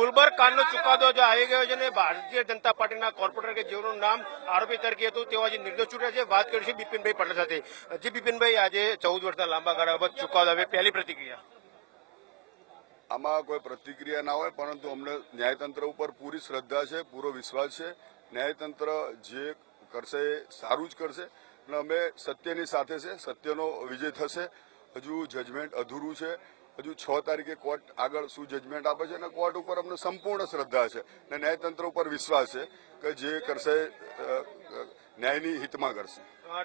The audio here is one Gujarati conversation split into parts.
ગુલબર્ગ કાંડનો ચુકાદો જો આવી ગયો છે ને ભારતીય જનતા પાર્ટીના કોર્પોરેટર કે જેઓનું નામ આરોપી તરીકે હતું તેઓ આજે નિર્દોષ છૂટ્યા છે. વાત કરીશું બિપિનભાઈ પટેલ સાથે. જી બિપિનભાઈ, આજે 14 વર્ષના લાંબા ગાળા બાદ ચુકાદો આવે, પહેલી પ્રતિક્રિયા? આમાં કોઈ પ્રતિક્રિયા ના હોય, પરંતુ અમને ન્યાયતંત્ર ઉપર પૂરી શ્રદ્ધા છે, પૂરો વિશ્વાસ છે. ન્યાયતંત્ર જે કરશે એ સારું જ કરશે અને અમે સત્યની સાથે છે. સત્યનો વિજય થશે. હજુ જજમેન્ટ અધૂરું છે. હજુ 6 તારીખે કોર્ટ આગળ શું જજમેન્ટ આપે છે અને કોર્ટ ઉપર અમને સંપૂર્ણ શ્રદ્ધા છે અને ન્યાયતંત્ર ઉપર વિશ્વાસ છે કે જે કરશે ન્યાયની હિતમાં કરશે.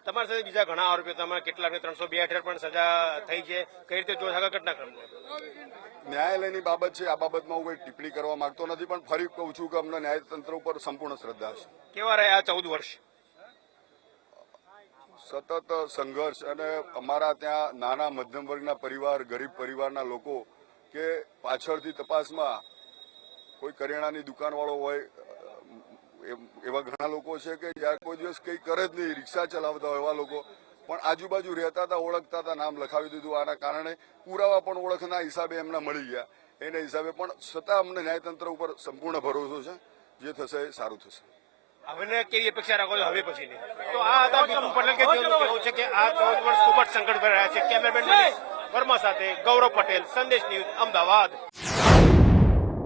તમારી સાથે બીજા ઘણા આરોપીઓ, તમારા કેટલાકને 302 હેઠળ પણ સજા થઈ છે. કઈ રીતે જો શકો ઘટનાક્રમને? ન્યાયાલયની બાબત છે, આ બાબતમાં હું કોઈ ટિપ્પણી કરવા માંગતો નથી, પણ ફરી કહું છું કે અમને ન્યાયતંત્ર ઉપર સંપૂર્ણ શ્રદ્ધા છે. કેવા રહ્યા 14 વર્ષ? સતત સંઘર્ષ અને અમારા ત્યાં નાના મધ્યમ વર્ગના પરિવાર, ગરીબ પરિવારના લોકો કે પાછળથી તપાસમાં કોઈ કરિયાણાની દુકાનવાળો હોય, એવા ઘણા લોકો છે કે જ્યારે કોઈ દિવસ કંઈ કરે જ નહીં, રિક્ષા ચલાવતા હોય એવા લોકો પણ આજુબાજુ રહેતા હતા, ઓળખતા હતા, નામ લખાવી દીધું. આના કારણે પુરાવા પણ ઓળખના હિસાબે એમને મળી ગયા. એના હિસાબે પણ છતાં અમને ન્યાયતંત્ર ઉપર સંપૂર્ણ ભરોસો છે. જે થશે એ સારું થશે. હવે કેવી અપેક્ષા રાખો છો હવે પછીની? તો આ હતા બિપિન પટેલ કે જેનું કહેવું છે કે આ 14 વર્ષ ખૂબ જ સંકટ ભર્યા છે. કેમેરામેન મનીષ વર્મા સાથે ગૌરવ પટેલ, સંદેશ ન્યૂઝ, અમદાવાદ.